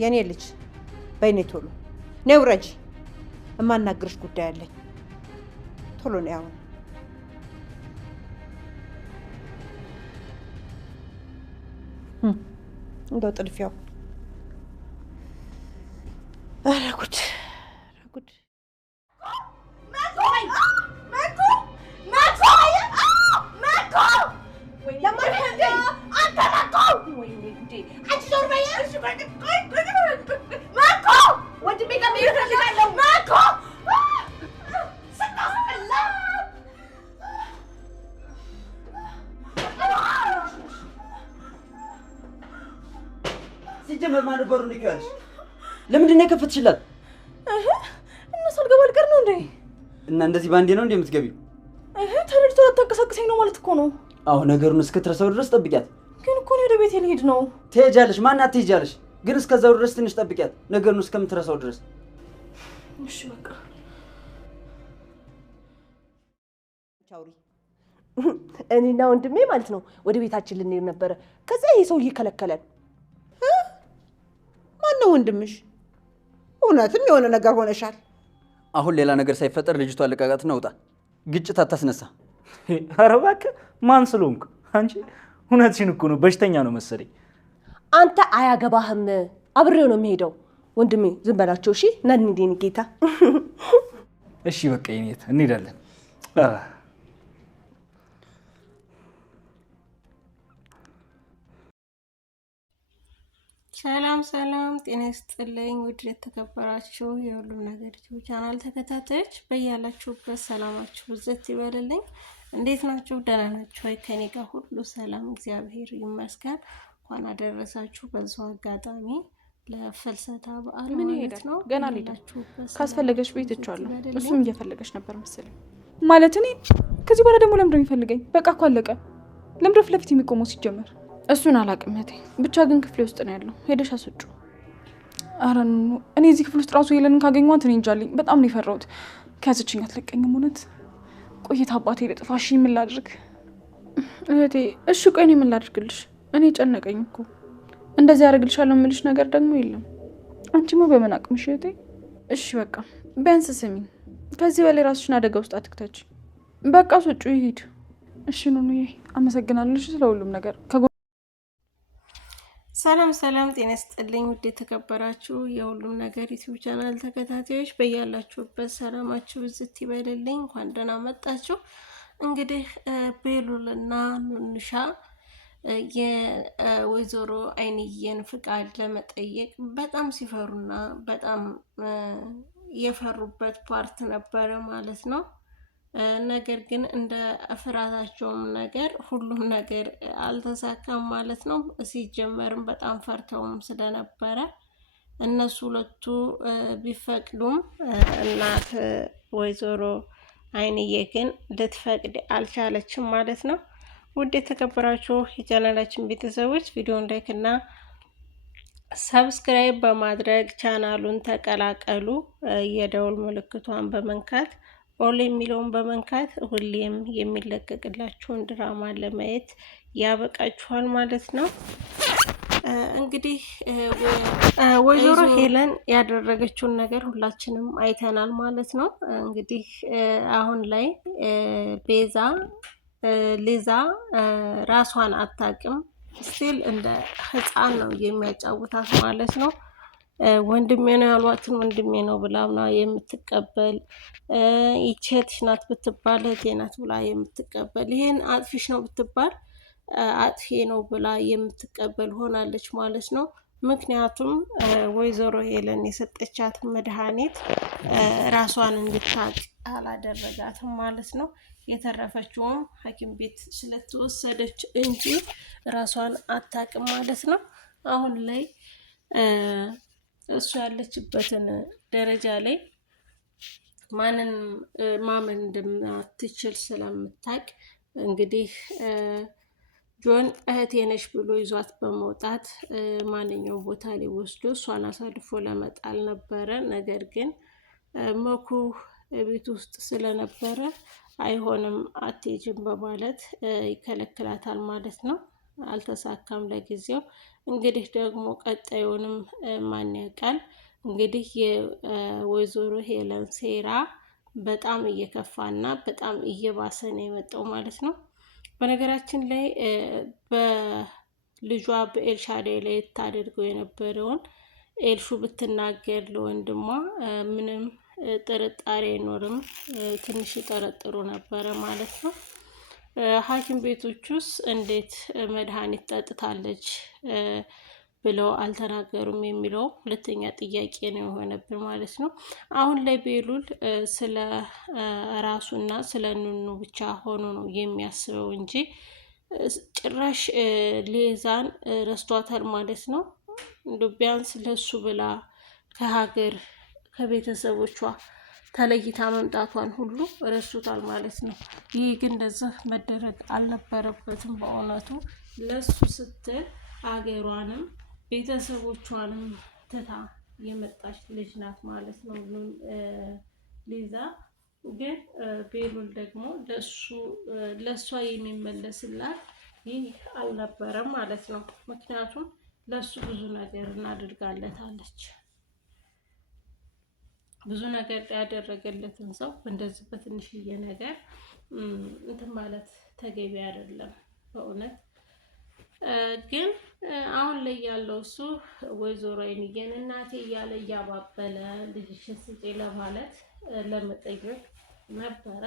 የኔ ልጅ በይኔ ቶሎ ነይ ውረጂ። እማናግርሽ ጉዳይ አለኝ። ቶሎ ነው ያው እንደው ጥድፊያው ኧረ ጉድ ጉድ ሲጀመር ማን ነበሩ ንካልሽ? ለምንድን ነው የከፈትሽላት? እነሱ አልገባ ልቀር ነው እንዴ? እና እንደዚህ ባንዴ ነው እንዴ የምትገቢው? ተረድቶ አታንቀሳቅሰኝ ነው ማለት እኮ ነው። አዎ ነገሩን እስክትረሳው ድረስ ጠብቂያት። ግን እኮ ነው ወደ ቤቴ ልሄድ ነው። ትሄጃለሽ። ማን አትሄጃለሽ? ግን እስከዛው ድረስ ትንሽ ጠብቂያት፣ ነገሩን እስከምትረሳው ድረስ። እሺ በቃ ቻውሪ። እኔና ወንድሜ ማለት ነው ወደ ቤታችን ልንሄድ ነበረ። ከዛ ይሄ ሰውዬ ከለከለን። ማነው ወንድምሽ? እውነትም የሆነ ነገር ሆነሻል። አሁን ሌላ ነገር ሳይፈጠር ልጅቷ ለቃቃትና ውጣ። ግጭት አታስነሳ። ኧረ እባክህ ማን ስለሆንክ አንቺ? እውነትሽን እኮ ነው። በሽተኛ ነው መሰለኝ። አንተ አያገባህም። አብሬው ነው የሚሄደው። ወንድሜ ዝም በላቸው እሺ። ነን እንዴ ጌታ። እሺ በቃ ይኔት እንሄዳለን። ሰላም ሰላም፣ ጤና ይስጥልኝ ውድ የተከበራችሁ የሁሉም ነገር ዩቲዩብ ቻናል ተከታታዮች በያላችሁበት ሰላማችሁ ብዝት ይበልልኝ። እንዴት ናችሁ? ደህና ናችሁ ወይ? ከኔ ጋር ሁሉ ሰላም እግዚአብሔር ይመስገን። እንኳን አደረሳችሁ። በዛው አጋጣሚ ለፍልሰታ በዓል ማለት ነው። ገና ሌላችሁ ካስፈለገሽ ቤት እቻለሁ። እሱም እየፈለገሽ ነበር መሰለኝ። ማለት እኔ ከዚህ በኋላ ደግሞ ለምንድነው የሚፈልገኝ? በቃ እኮ አለቀ። ለምንድነው ፊት ለፊት የሚቆመው ሲጀመር? እሱን አላውቅም እህቴ። ብቻ ግን ክፍሌ ውስጥ ነው ያለው። ሄደሽ አስወጪው። ኧረ እኔ እዚህ ክፍል ውስጥ ራሱ ሄለንን ካገኘኋት እኔ እንጃልኝ። በጣም ነው የፈራሁት። ከያዘችኝ አትለቀኝም። እውነት ቆይታ አባቴ ልጥፋ። እሺ ምን ላድርግ እህቴ? እሺ ቆይ እኔ ምን ላድርግልሽ? እኔ ጨነቀኝ እኮ። እንደዚህ ያደርግልሻለሁ የምልሽ ነገር ደግሞ የለም። አንቺማ በምን አቅምሽ እህቴ? እሺ በቃ ቢያንስ ስሚኝ። ከዚህ በላይ ራስሽን አደጋ ውስጥ አትክተች። በቃ አስወጪው ይሄድ። እሺ ኑኑዬ አመሰግናለሁ ስለ ሁሉም ነገር። ሰላም ሰላም፣ ጤና ይስጥልኝ ውድ የተከበራችሁ የሁሉም ነገር ዩቲዩብ ቻናል ተከታታዮች በያላችሁበት ሰላማችሁ ብዝት ይበልልኝ። እንኳን ደህና መጣችሁ። እንግዲህ ቤሉልና ኑንሻ የወይዘሮ አይንዬን ፍቃድ ለመጠየቅ በጣም ሲፈሩና በጣም የፈሩበት ፓርት ነበረ ማለት ነው። ነገር ግን እንደ ፍርሃታቸውም ነገር ሁሉም ነገር አልተሳካም ማለት ነው። ሲጀመርም በጣም ፈርተውም ስለነበረ እነሱ ሁለቱ ቢፈቅዱም እናት ወይዘሮ አይንዬ ግን ልትፈቅድ አልቻለችም ማለት ነው። ውድ የተከበራችሁ የቻናላችን ቤተሰቦች ቪዲዮን ላይክ እና ሰብስክራይብ በማድረግ ቻናሉን ተቀላቀሉ። የደውል ምልክቷን በመንካት ኦል የሚለውን በመንካት ሁሌም የሚለቀቅላችሁን ድራማ ለማየት ያበቃችኋል ማለት ነው። እንግዲህ ወይዘሮ ሄለን ያደረገችውን ነገር ሁላችንም አይተናል ማለት ነው። እንግዲህ አሁን ላይ ሊዛ ራሷን አታውቅም። ስቲል እንደ ሕፃን ነው የሚያጫውታት ማለት ነው። ወንድሜ ነው ያሏትን ወንድሜ ነው ብላ ምና የምትቀበል ይህች እህትሽ ናት ብትባል እህቴ ናት ብላ የምትቀበል፣ ይሄን አጥፊሽ ነው ብትባል አጥፊ ነው ብላ የምትቀበል ሆናለች ማለት ነው። ምክንያቱም ወይዘሮ ሄለን የሰጠቻት መድኃኒት ራሷን እንድታውቅ አላደረጋትም ማለት ነው። የተረፈችውም ሐኪም ቤት ስለተወሰደች እንጂ ራሷን አታውቅም ማለት ነው። አሁን ላይ እሱ ያለችበትን ደረጃ ላይ ማንን ማመን እንደማትችል ስለምታውቅ እንግዲህ ጆን እህቴ ነሽ ብሎ ይዟት በመውጣት ማንኛውም ቦታ ላይ ወስዶ እሷን አሳልፎ ለመጣል ነበረ። ነገር ግን መኩ ቤት ውስጥ ስለነበረ አይሆንም አትሄጂም በማለት ይከለክላታል ማለት ነው። አልተሳካም ለጊዜው። እንግዲህ ደግሞ ቀጣዩንም ማን ያውቃል። እንግዲህ የወይዘሮ ሄለን ሴራ በጣም እየከፋና በጣም እየባሰ ነው የመጣው ማለት ነው። በነገራችን ላይ በልጇ በኤልሻዳይ ላይ ታደርገው የነበረውን ኤልሹ ብትናገር ለወንድሟ ምንም ጥርጣሬ አይኖርም። ትንሽ ጠረጥሩ ነበረ ማለት ነው። ሐኪም ቤቶች ውስጥ እንዴት መድኃኒት ጠጥታለች ብለው አልተናገሩም የሚለው ሁለተኛ ጥያቄ ነው የሆነብን ማለት ነው። አሁን ላይ ቤሉል ስለ ራሱና ስለ ኑኑ ብቻ ሆኖ ነው የሚያስበው እንጂ ጭራሽ ሌዛን ረስቷታል ማለት ነው። ቢያንስ ለሱ ብላ ከሀገር ከቤተሰቦቿ ተለይታ መምጣቷን ሁሉ ረሱታል ማለት ነው። ይህ ግን እንደዚህ መደረግ አልነበረበትም። በእውነቱ ለሱ ስትል አገሯንም ቤተሰቦቿንም ትታ የመጣች ልጅ ናት ማለት ነው ሊዛ። ግን ቤሉል ደግሞ ለእሷ የሚመለስላት ይህ አልነበረም ማለት ነው። ምክንያቱም ለሱ ብዙ ነገር እናድርጋለታለች። ብዙ ነገር ያደረገለትን ሰው እንደዚህ በትንሽዬ ነገር እንትን ማለት ተገቢ አይደለም በእውነት። ግን አሁን ላይ ያለው እሱ ወይዘሮ አይንዬን እናቴ እያለ እያባበለ ልጅሽን ስጪ ለማለት ለመጠየቅ ነበረ።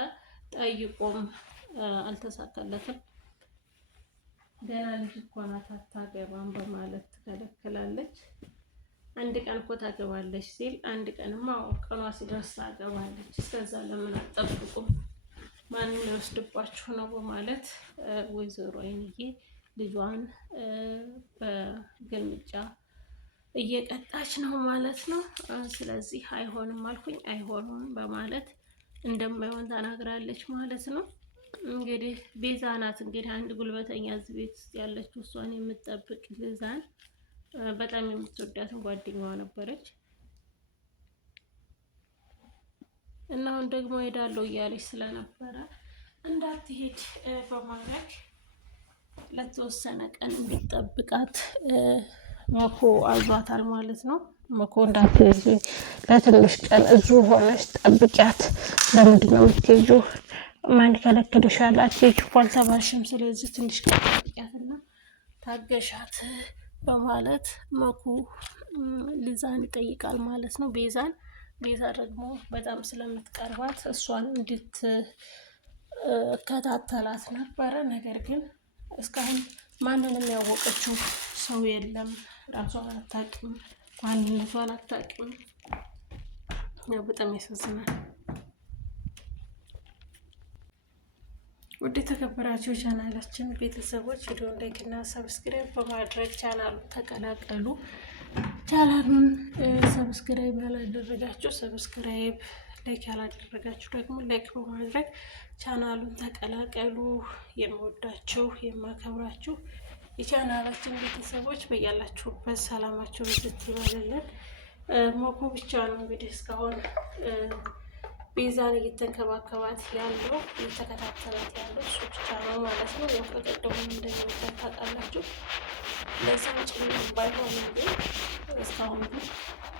ጠይቆም አልተሳካለትም። ገና ልጅ እኮ ናት አታገባም በማለት ትከለክላለች። አንድ ቀን እኮ ታገባለች ሲል አንድ ቀንማ ቀኗ ሲደርስ ታገባለች። እስከዛ ለምን አትጠብቁም? ማን ይወስድባችሁ ነው? በማለት ወይዘሮ አይንዬ ልጇን በግልምጫ እየቀጣች ነው ማለት ነው። ስለዚህ አይሆንም አልኩኝ አይሆንም በማለት እንደማይሆን ተናግራለች ማለት ነው። እንግዲህ ቤዛ ናት እንግዲህ አንድ ጉልበተኛ እዚህ ቤት ውስጥ ያለችው እሷን የምትጠብቅ ልዛን በጣም የምትወዳትን ጓደኛዋ ነበረች እና አሁን ደግሞ ሄዳለሁ እያለች ስለነበረ እንዳትሄድ በማድረግ ለተወሰነ ቀን እንድትጠብቃት መኮ አዟታል ማለት ነው። መኮ እንዳትሄጂ ለትንሽ ቀን እዚሁ ሆነሽ ጠብቂያት። ለምንድን ነው የምትሄጂው? ማን ከለከለሻል? አትሄጂ እኮ አልተባልሽም። ስለዚህ ትንሽ ቀን ጠብቂያትና ታገሻት በማለት መኩ ሊዛን ይጠይቃል ማለት ነው። ቤዛ ደግሞ በጣም ስለምትቀርባት እሷን እንድትከታተላት ነበረ። ነገር ግን እስካሁን ማንንም ያወቀችው ሰው የለም። ራሷን አታውቅም፣ ማንነቷን አታውቅም። ያው በጣም ያሳዝናል። ውድ የተከበራችሁ ቻናላችን ቤተሰቦች ቪዲዮ ላይክ እና ሰብስክራይብ በማድረግ ቻናሉን ተቀላቀሉ። ቻናሉን ሰብስክራይብ ያላደረጋችሁ ሰብስክራይብ፣ ላይክ ያላደረጋችሁ ደግሞ ላይክ በማድረግ ቻናሉን ተቀላቀሉ። የምወዳችሁ የማከብራችሁ የቻናላችን ቤተሰቦች በያላችሁበት ሰላማችሁ ብዝት ይበልልን። መኩ ብቻ ነው እንግዲህ እስካሁን ቤዛን እየተንከባከባት ያለው እየተከታተላት ያለው እሱ ብቻ ነው ማለት ነው። ያው ከቀደሙ እንደሚወዳት ታውቃላችሁ። ለዛም ጭምር ባይሆንም ግን እስካሁን ግን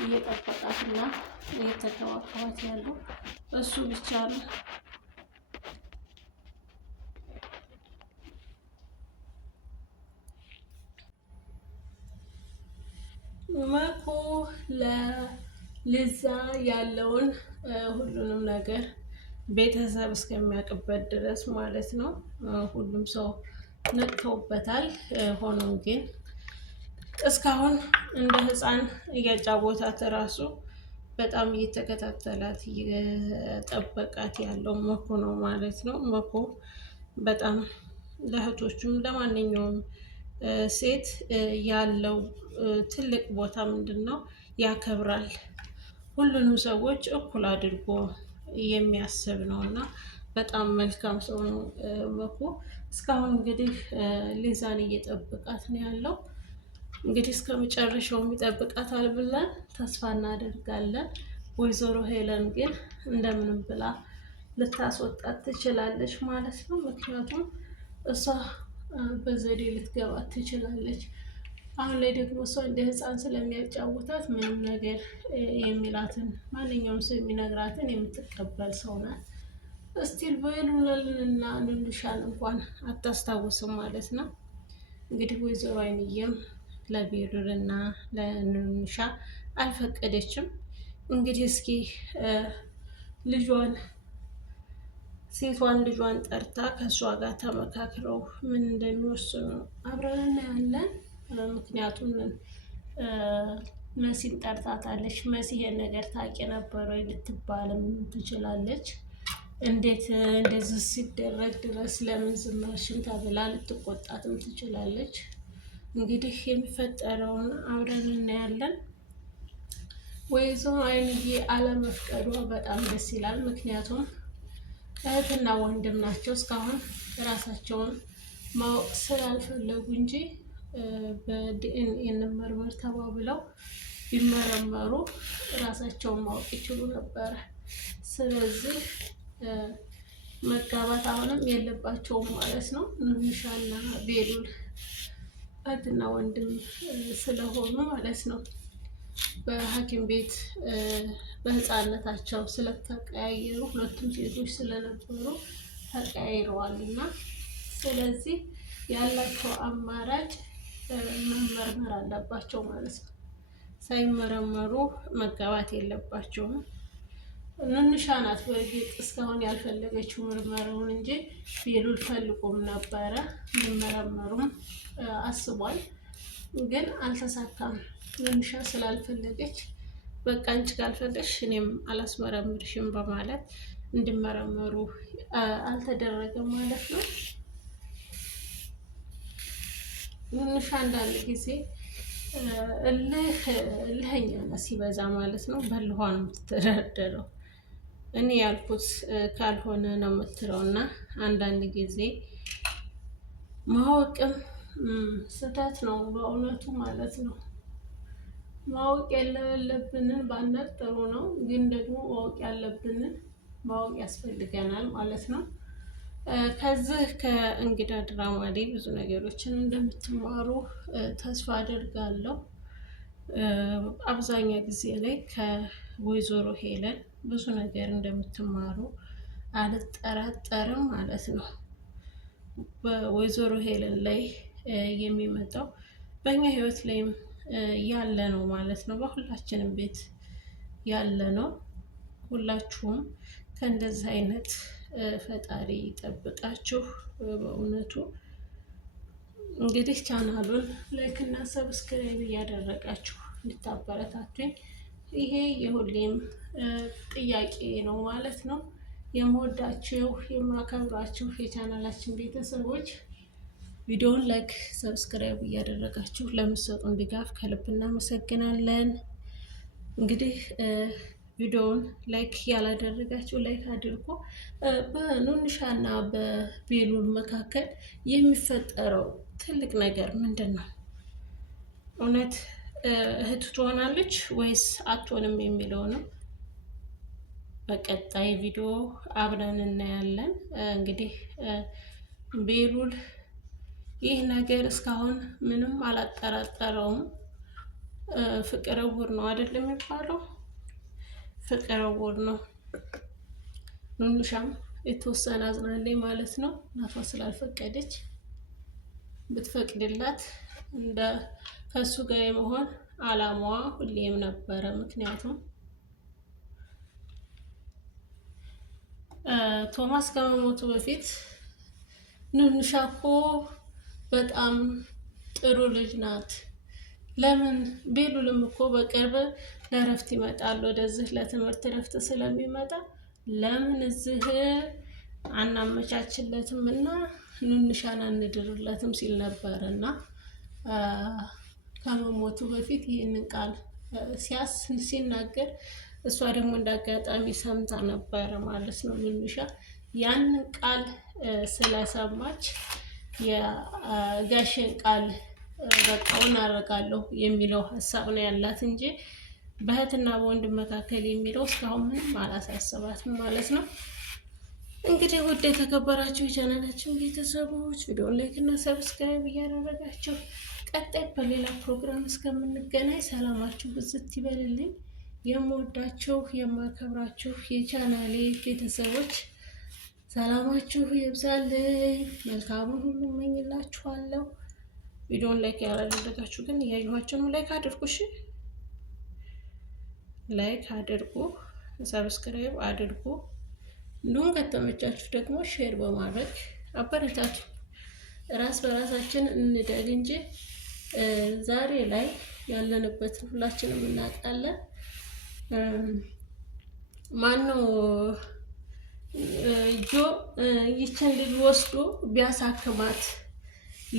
እየጠበቃትና እየተንከባከባት ያለው እሱ ብቻ ነው። መኩ ለሊዛ ያለውን ሁሉንም ነገር ቤተሰብ እስከሚያውቅበት ድረስ ማለት ነው ሁሉም ሰው ነቅተውበታል። ሆኖም ግን እስካሁን እንደ ሕፃን እያጫወታት ራሱ በጣም እየተከታተላት እየጠበቃት ያለው መኩ ነው ማለት ነው። መኩ በጣም ለእህቶቹም ለማንኛውም ሴት ያለው ትልቅ ቦታ ምንድን ነው? ያከብራል። ሁሉንም ሰዎች እኩል አድርጎ የሚያስብ ነው እና በጣም መልካም ሰው ነው መኩ። እስካሁን እንግዲህ ሊዛን እየጠበቃት ነው ያለው። እንግዲህ እስከ መጨረሻው ይጠብቃታል ብለን ተስፋ እናደርጋለን። ወይዘሮ ሄለን ግን እንደምንም ብላ ልታስወጣት ትችላለች ማለት ነው። ምክንያቱም እሷ በዘዴ ልትገባ ትችላለች። አሁን ላይ ደግሞ እሷ እንደ ህፃን ስለሚያጫውታት ምንም ነገር የሚላትን ማንኛውም ሰው የሚነግራትን የምትቀበል ሰው ናት። እስቲል በሉልና ኑንሻን እንኳን አታስታውስም ማለት ነው። እንግዲህ ወይዘሮ አይንዬም ለቤሉልና ለኑንሻ አልፈቀደችም። እንግዲህ እስኪ ልጇን ሴቷን ልጇን ጠርታ ከእሷ ጋር ተመካክረው ምን እንደሚወስኑ አብረን እናያለን። ምክንያቱም መሲን ጠርታታለች። መሲ ይሄን ነገር ታውቂ ነበር ወይ ልትባልም ትችላለች። እንዴት እንደዚህ ሲደረግ ድረስ ለምን ዝም አልሽም ተብላ ልትቆጣትም ትችላለች። እንግዲህ የሚፈጠረውን አብረን እናያለን። ወይዘሮ አይንዬ አለመፍቀዷ በጣም ደስ ይላል። ምክንያቱም እህትና ወንድም ናቸው። እስካሁን ራሳቸውን ማወቅ ስላልፈለጉ እንጂ በዲኤንኤ እንመርመር ተባብለው ቢመረመሩ ራሳቸውን ማወቅ ይችሉ ነበረ። ስለዚህ መጋባት አሁንም የለባቸውም ማለት ነው። ኑንሻና ቤሉል እህትና ወንድም ስለሆኑ ማለት ነው። በሐኪም ቤት በህፃነታቸው ስለተቀያየሩ ሁለቱም ሴቶች ስለነበሩ ተቀያይረዋል እና ስለዚህ ያላቸው አማራጭ መመርመር አለባቸው ማለት ነው። ሳይመረመሩ መጋባት የለባቸውም። ኑንሻ ናት በእርግጥ እስካሁን ያልፈለገችው ምርመራውን እንጂ ቤሉል ፈልጎም ነበረ። ሊመረመሩም አስቧል፣ ግን አልተሳካም። ኑንሻ ስላልፈለገች በቃ አንቺ ካልፈለግሽ እኔም አላስመረምርሽም በማለት እንዲመረመሩ አልተደረገም ማለት ነው። ኑንሻ አንዳንድ ጊዜ እልህኛነት ሲበዛ ማለት ነው በልኋ ነው የምትተዳደረው። እኔ ያልኩት ካልሆነ ነው የምትለው እና አንዳንድ ጊዜ ማወቅም ስህተት ነው በእውነቱ ማለት ነው። ማወቅ የሌለብንን ባናቅ ጥሩ ነው፣ ግን ደግሞ ማወቅ ያለብንን ማወቅ ያስፈልገናል ማለት ነው። ከዚህ ከእንግዳ ድራማ ላይ ብዙ ነገሮችን እንደምትማሩ ተስፋ አደርጋለሁ። አብዛኛው ጊዜ ላይ ከወይዘሮ ሄለን ብዙ ነገር እንደምትማሩ አልጠራጠርም ማለት ነው። በወይዘሮ ሄለን ላይ የሚመጣው በእኛ ህይወት ላይም ያለ ነው ማለት ነው። በሁላችንም ቤት ያለ ነው። ሁላችሁም ከእንደዚህ አይነት ፈጣሪ ይጠብቃችሁ። በእውነቱ እንግዲህ ቻናሉን ላይክ እና ሰብስክራይብ እያደረጋችሁ እንድታበረታቱኝ ይሄ የሁሌም ጥያቄ ነው ማለት ነው። የምወዳችሁ የማከብራችሁ የቻናላችን ቤተሰቦች ቪዲዮውን ላይክ ሰብስክራይብ እያደረጋችሁ ለምትሰጡን ድጋፍ ከልብ እናመሰግናለን። እንግዲህ ቪዲዮውን ላይክ ያላደረጋችሁ ላይክ አድርጎ በኑንሻና በቤሉል መካከል የሚፈጠረው ትልቅ ነገር ምንድን ነው? እውነት እህቱ ትሆናለች ወይስ አትሆንም የሚለው ነው። በቀጣይ ቪዲዮ አብረን እናያለን። እንግዲህ ቤሉል ይህ ነገር እስካሁን ምንም አላጠራጠረውም። ፍቅር እውር ነው አይደለም የሚባለው? ፍቅር እውር ነው። ኑንሻም የተወሰነ አዝናለች ማለት ነው። እናቷ ስላልፈቀደች ብትፈቅድላት እንደ ከሱ ጋር የመሆን አላማዋ ሁሌም ነበረ። ምክንያቱም ቶማስ ከመሞቱ በፊት ኑንሻ እኮ በጣም ጥሩ ልጅ ናት፣ ለምን ቤሉልም እኮ በቅርብ ለእረፍት ይመጣል ወደዚህ ለትምህርት እረፍት ስለሚመጣ ለምን እዚህ አናመቻችለትም እና ኑንሻን አንድርለትም ሲል ነበር እና ከመሞቱ በፊት ይህንን ቃል ሲናገር እሷ ደግሞ እንዳጋጣሚ ሰምታ ነበረ ማለት ነው። ኑንሻ ያንን ቃል ስለሰማች የጋሽን ቃል በቃውን አደርጋለሁ የሚለው ሀሳብ ነው ያላት እንጂ በእህትና በወንድም መካከል የሚለው እስካሁን ምንም አላሳሰባትም ማለት ነው። እንግዲህ ውድ የተከበራችሁ የቻናላችን ቤተሰቦች ቪዲዮን ላይክ እና ሰብስክራይብ እያደረጋችሁ ቀጣይ በሌላ ፕሮግራም እስከምንገናኝ ሰላማችሁ ብዝት ይበልልኝ። የምወዳችሁ የማከብራችሁ የቻናሌ ቤተሰቦች ሰላማችሁ ይብዛልኝ። መልካሙን ሁሉ እመኝላችኋለሁ። ቪዲዮን ላይክ ያላደረጋችሁ ግን እያየኋችሁ ነው። ላይክ አድርጉ፣ እሺ ላይክ አድርጉ፣ ሰብስክራይብ አድርጉ። እንዲሁም ከተመቻችሁ ደግሞ ሼር በማድረግ አበረታቱ። ራስ በራሳችን እንደግ እንጂ ዛሬ ላይ ያለንበትን ሁላችንም እናውቃለን። ማነው ጆ ይችን ልጅ ወስዶ ቢያሳክማት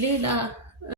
ሌላ